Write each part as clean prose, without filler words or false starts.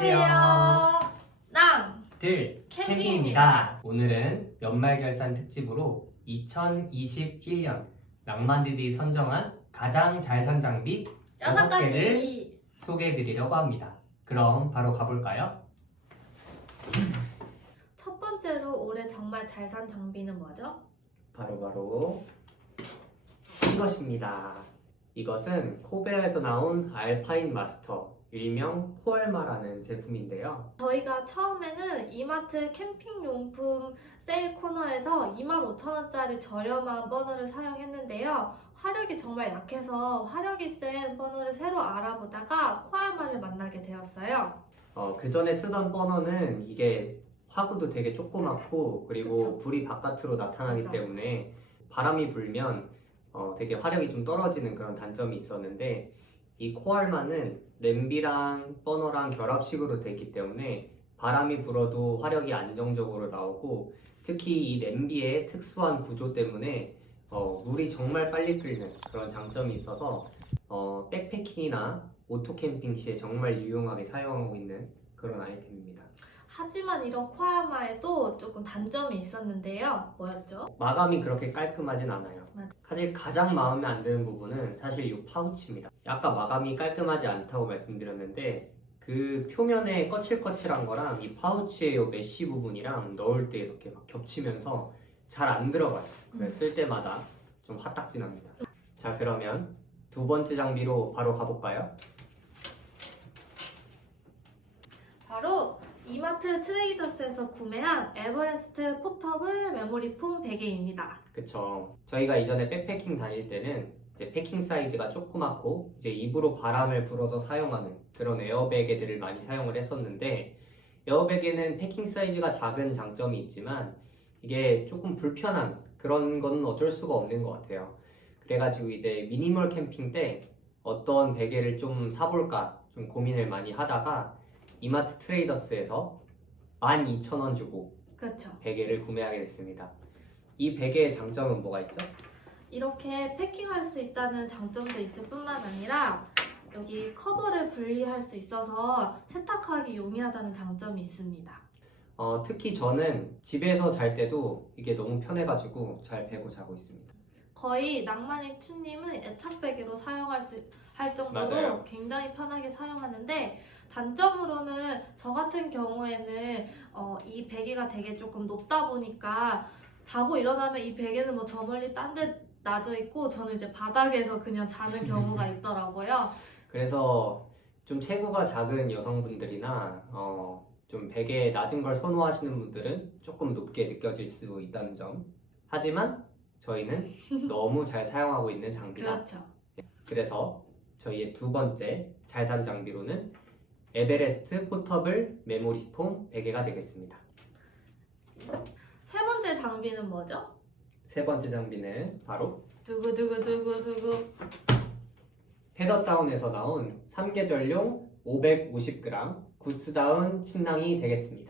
안녕하세요. 들 캠핑입니다. 오늘은 연말결산 특집으로 2021년 낭만디디 선정한 가장 잘 산 장비 6가지. 소개해드리려고 합니다. 그럼 바로 가볼까요? 첫 번째로 올해 정말 잘 산 장비는 뭐죠? 바로 이것입니다. 이것은 코베아에서 나온 알파인 마스터, 일명 코알마라는 제품인데요. 저희가 처음에는 이마트 캠핑용품 세일 코너에서 25,000원짜리 저렴한 버너를 사용했는데요. 화력이 정말 약해서 화력이 센 버너를 새로 알아보다가 코알마를 만나게 되었어요. 그 전에 쓰던 버너는 이게 화구도 되게 조그맣고 그리고 그쵸. 불이 바깥으로 나타나기 맞아. 때문에 바람이 불면 되게 화력이 좀 떨어지는 그런 단점이 있었는데 이 코알마는 냄비랑 버너랑 결합식으로 되어 있기 때문에 바람이 불어도 화력이 안정적으로 나오고 특히 이 냄비의 특수한 구조 때문에 물이 정말 빨리 끓는 그런 장점이 있어서 백패킹이나 오토 캠핑 시에 정말 유용하게 사용하고 있는 그런 아이템입니다. 하지만 이런 코알마에도 조금 단점이 있었는데요. 뭐였죠? 마감이 그렇게 깔끔하진 않아요. 맞아. 사실 가장 마음에 안 드는 부분은 사실 이 파우치입니다. 아까 마감이 깔끔하지 않다고 말씀드렸는데 그 표면에 거칠거칠한 거랑 이 파우치의 이 메쉬 부분이랑 넣을 때 이렇게 막 겹치면서 잘 안 들어가요. 그래서 쓸 때마다 좀 화딱지납니다. 자, 그러면 두 번째 장비로 바로 가볼까요? 바로 이마트 트레이더스에서 구매한 에버레스트 포터블 메모리 폼 베개입니다. 그쵸. 저희가 이전에 백패킹 다닐 때는 이제 패킹 사이즈가 조그맣고 이제 입으로 바람을 불어서 사용하는 그런 에어베개들을 많이 사용을 했었는데 에어베개는 패킹 사이즈가 작은 장점이 있지만 이게 조금 불편한 그런 건 어쩔 수가 없는 것 같아요. 그래가지고 이제 미니멀 캠핑 때 어떤 베개를 좀 사볼까 좀 고민을 많이 하다가 이마트 트레이더스에서 12,000원 주고 그렇죠. 베개를 구매하게 됐습니다. 이 베개의 장점은 뭐가 있죠? 이렇게 패킹할 수 있다는 장점도 있을 뿐만 아니라 여기 커버를 분리할 수 있어서 세탁하기 용이하다는 장점이 있습니다. 특히 저는 집에서 잘 때도 이게 너무 편해가지고 잘 베고 자고 있습니다. 거의 낭만의 투님은 애착 베개로 할 정도로 맞아요. 굉장히 편하게 사용하는데 단점으로는 저 같은 경우에는 이 베개가 되게 조금 높다 보니까 자고 일어나면 이 베개는 뭐 저 멀리 딴 데 놔져 있고 저는 이제 바닥에서 그냥 자는 경우가 있더라고요. 그래서 좀 체구가 작은 여성분들이나 좀 베개 낮은 걸 선호하시는 분들은 조금 높게 느껴질 수 있다는 점. 하지만 저희는 너무 잘 사용하고 있는 장비다. 그렇죠. 그래서 저희의 두 번째 잘 산 장비로는 에베레스트 포터블 메모리 폼 베개가 되겠습니다. 세 번째 장비는 뭐죠? 세 번째 장비는 바로 두구두구두구두구. 패더다운에서 나온 3계절용 550g 구스다운 침낭이 되겠습니다.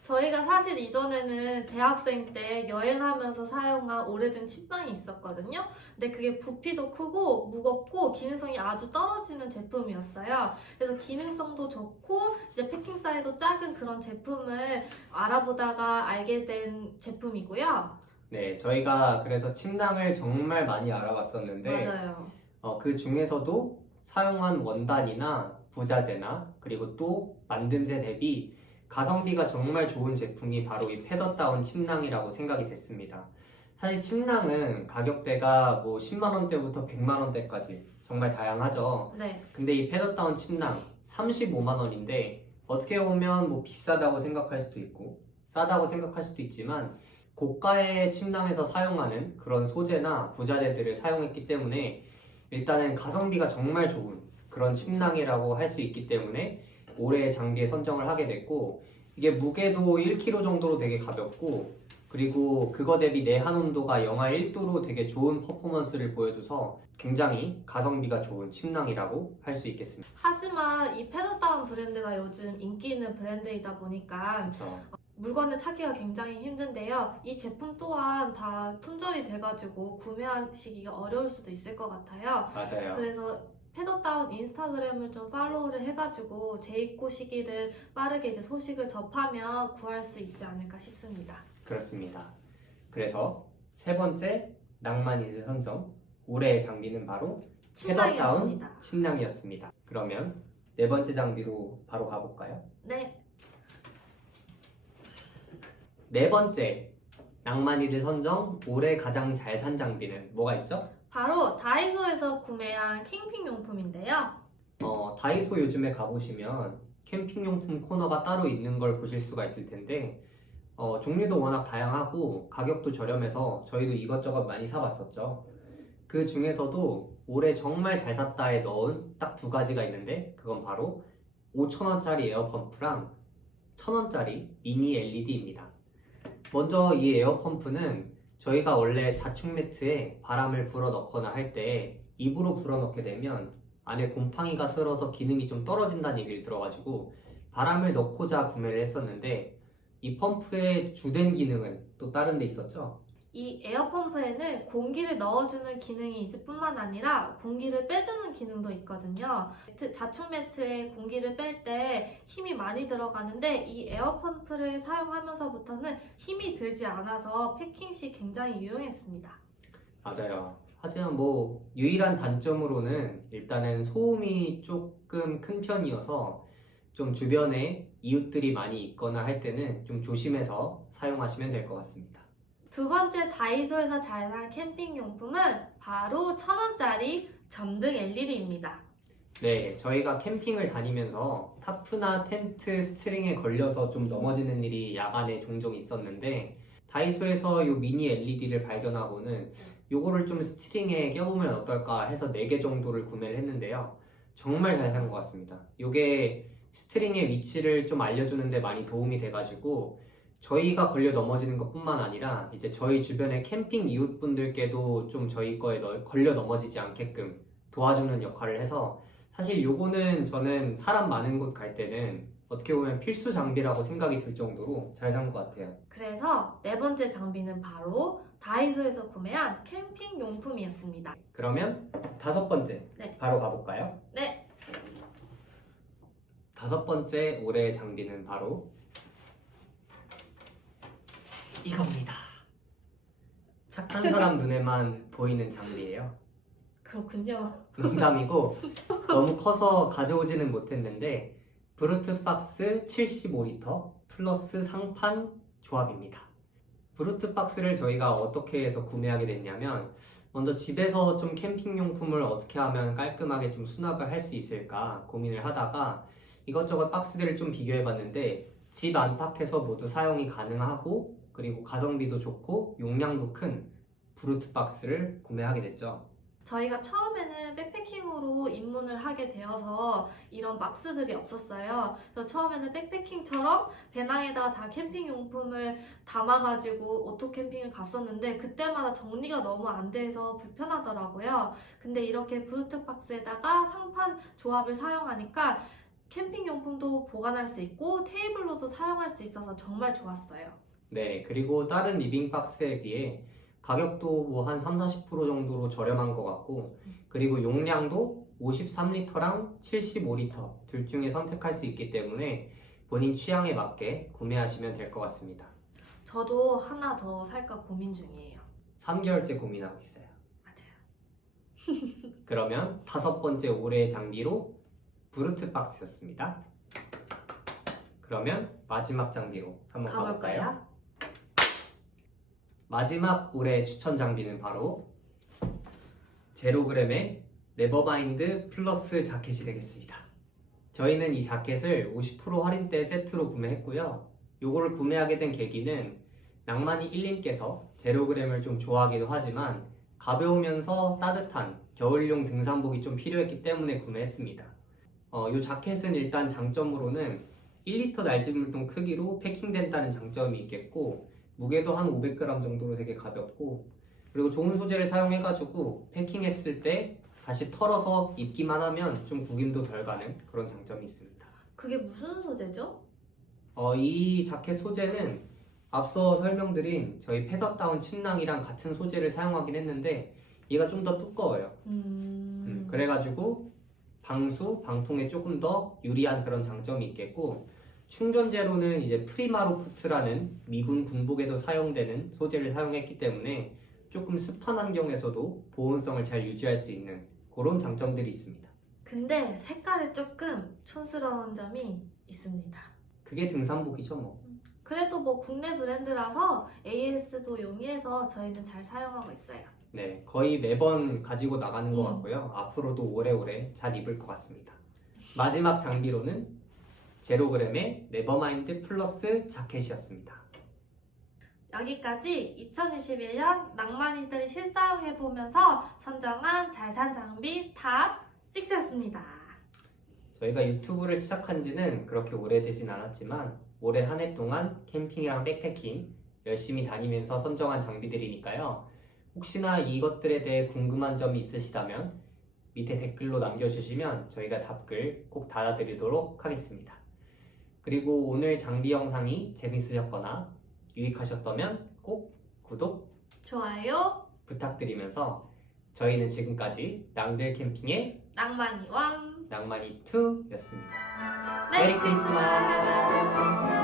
저희가 사실 이전에는 대학생 때 여행하면서 사용한 오래된 침낭이 있었거든요. 근데 그게 부피도 크고 무겁고 기능성이 아주 떨어지는 제품이었어요. 그래서 기능성도 좋고 이제 패킹 사이즈도 작은 그런 제품을 알아보다가 알게 된 제품이고요. 네, 저희가 그래서 침낭을 정말 많이 알아봤었는데 맞아요. 그 중에서도 사용한 원단이나 부자재나 그리고 또 만듦새 대비 가성비가 정말 좋은 제품이 바로 이 패더다운 침낭이라고 생각이 됐습니다. 사실 침낭은 가격대가 뭐 10만 원대부터 100만 원대까지 정말 다양하죠. 네. 근데 이 패더다운 침낭 35만 원인데 어떻게 보면 뭐 비싸다고 생각할 수도 있고 싸다고 생각할 수도 있지만 고가의 침낭에서 사용하는 그런 소재나 부자재들을 사용했기 때문에 일단은 가성비가 정말 좋은 그런 침낭이라고 할 수 있기 때문에 올해 장비에 선정을 하게 됐고 이게 무게도 1kg 정도로 되게 가볍고 그리고 그거 대비 내한 온도가 영하 1도로 되게 좋은 퍼포먼스를 보여줘서 굉장히 가성비가 좋은 침낭이라고 할 수 있겠습니다. 하지만 이 패더다운 브랜드가 요즘 인기 있는 브랜드이다 보니까 그렇죠. 물건을 찾기가 굉장히 힘든데요. 이 제품 또한 다 품절이 돼가지고 구매하시기가 어려울 수도 있을 것 같아요. 맞아요. 그래서 패더다운 인스타그램을 좀 팔로우를 해가지고 재입고 시기를 빠르게 이제 소식을 접하면 구할 수 있지 않을까 싶습니다. 그렇습니다. 그래서 세 번째 낭만이들 선정 올해의 장비는 바로 침낭이었습니다. 침낭이었습니다. 그러면 네 번째 장비로 바로 가볼까요? 네, 네 번째 낭만이들 선정 올해 가장 잘 산 장비는 뭐가 있죠? 바로 다이소에서 구매한 캠핑 용품인데요. 다이소 요즘에 가보시면 캠핑용품 코너가 따로 있는 걸 보실 수가 있을 텐데 종류도 워낙 다양하고 가격도 저렴해서 저희도 이것저것 많이 사봤었죠. 그 중에서도 올해 정말 잘 샀다에 넣은 딱 두 가지가 있는데 그건 바로 5,000원짜리 에어펌프랑 1,000원짜리 미니 LED입니다. 먼저 이 에어펌프는 저희가 원래 자충 매트에 바람을 불어 넣거나 할 때 입으로 불어 넣게 되면 안에 곰팡이가 슬어서 기능이 좀 떨어진다는 얘기를 들어가지고 바람을 넣고자 구매를 했었는데 이 펌프의 주된 기능은 또 다른 데 있었죠? 이 에어펌프에는 공기를 넣어주는 기능이 있을 뿐만 아니라 공기를 빼주는 기능도 있거든요. 자충 매트에 공기를 뺄 때 힘이 많이 들어가는데 이 에어펌프를 사용하면서부터는 힘이 들지 않아서 패킹 시 굉장히 유용했습니다. 맞아요. 하지만 뭐 유일한 단점으로는 일단은 소음이 조금 큰 편이어서 좀 주변에 이웃들이 많이 있거나 할 때는 좀 조심해서 사용하시면 될 것 같습니다. 두 번째 다이소에서 잘 산 캠핑 용품은 바로 1,000원짜리 점등 LED입니다. 네, 저희가 캠핑을 다니면서 타프나 텐트 스트링에 걸려서 좀 넘어지는 일이 야간에 종종 있었는데 다이소에서 이 미니 LED를 발견하고는 요거를 좀 스트링에 껴보면 어떨까 해서 4개 정도를 구매를 했는데요. 정말 잘 산 것 같습니다. 요게 스트링의 위치를 좀 알려주는 데 많이 도움이 돼가지고 저희가 걸려 넘어지는 것뿐만 아니라 이제 저희 주변의 캠핑 이웃분들께도 좀 저희 거에 걸려 넘어지지 않게끔 도와주는 역할을 해서 사실 요거는 저는 사람 많은 곳 갈 때는 어떻게 보면 필수 장비라고 생각이 들 정도로 잘 산 것 같아요. 그래서 네 번째 장비는 바로 다이소에서 구매한 캠핑 용품이었습니다. 그러면 다섯 번째 네. 바로 가볼까요? 네, 다섯 번째 올해의 장비는 바로 이겁니다. 착한 사람 눈에만 보이는 장비예요. 그렇군요. 농담이고 너무 커서 가져오지는 못했는데 브루트박스 75리터 플러스 상판 조합입니다. 브루트박스를 저희가 어떻게 해서 구매하게 됐냐면 먼저 집에서 좀 캠핑용품을 어떻게 하면 깔끔하게 좀 수납을 할 수 있을까 고민을 하다가 이것저것 박스들을 좀 비교해봤는데 집 안팎에서 모두 사용이 가능하고 그리고 가성비도 좋고 용량도 큰 브루트박스를 구매하게 됐죠. 저희가 처음에는 백패킹으로 입문을 하게 되어서 이런 박스들이 없었어요. 그래서 처음에는 백패킹처럼 배낭에다가 다 캠핑 용품을 담아가지고 오토 캠핑을 갔었는데 그때마다 정리가 너무 안 돼서 불편하더라고요. 근데 이렇게 브루트 박스에다가 상판 조합을 사용하니까 캠핑 용품도 보관할 수 있고 테이블로도 사용할 수 있어서 정말 좋았어요. 네, 그리고 다른 리빙 박스에 비해 가격도 뭐 한 30, 40% 정도로 저렴한 것 같고 그리고 용량도 53리터랑 75리터 둘 중에 선택할 수 있기 때문에 본인 취향에 맞게 구매하시면 될 것 같습니다. 저도 하나 더 살까 고민 중이에요. 3개월째 고민하고 있어요. 맞아요. 그러면 다섯 번째 올해의 장비로 브루트 박스였습니다. 그러면 마지막 장비로 한번 가볼까요? 가볼까요? 마지막 올해 추천 장비는 바로 제로그램의 네버마인드 플러스 자켓이 되겠습니다. 저희는 이 자켓을 50% 할인대 세트로 구매했고요. 요거를 구매하게 된 계기는 낭만이 1님께서 제로그램을 좀 좋아하기도 하지만 가벼우면서 따뜻한 겨울용 등산복이 좀 필요했기 때문에 구매했습니다. 이 자켓은 일단 장점으로는 1리터 날짐물통 크기로 패킹된다는 장점이 있겠고 무게도 한 500g 정도로 되게 가볍고 그리고 좋은 소재를 사용해가지고 패킹했을 때 다시 털어서 입기만 하면 좀 구김도 덜 가는 그런 장점이 있습니다. 그게 무슨 소재죠? 이 자켓 소재는 앞서 설명드린 저희 패더다운 침낭이랑 같은 소재를 사용하긴 했는데 얘가 좀 더 두꺼워요. 그래가지고 방수, 방풍에 조금 더 유리한 그런 장점이 있겠고, 충전재로는 이제 프리마로프트라는 미군 군복에도 사용되는 소재를 사용했기 때문에 조금 습한 환경에서도 보온성을 잘 유지할 수 있는 그런 장점들이 있습니다. 근데 색깔이 조금 촌스러운 점이 있습니다. 그게 등산복이죠 뭐. 그래도 뭐 국내 브랜드라서 AS도 용이해서 저희는 잘 사용하고 있어요. 네, 거의 매번 가지고 나가는 것 음. 같고요. 앞으로도 오래오래 잘 입을 것 같습니다. 마지막 장비로는 제로그램의 네버마인드 플러스 자켓이었습니다. 여기까지 2021년 낭만이들이 실사용해보면서 선정한 잘 산 장비 탑 6였습니다. 저희가 유튜브를 시작한 지는 그렇게 오래되진 않았지만 올해 한 해 동안 캠핑이랑 백패킹 열심히 다니면서 선정한 장비들이니까요. 혹시나 이것들에 대해 궁금한 점이 있으시다면 밑에 댓글로 남겨주시면 저희가 답글 꼭 달아드리도록 하겠습니다. 그리고 오늘 장비 영상이 재밌으셨거나 유익하셨다면 꼭 구독 좋아요, 부탁드리면서 저희는 지금까지 낭들 캠핑의 낭만이 왕 낭만이 2였습니다. 메리 크리스마스!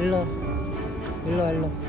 일로 일로.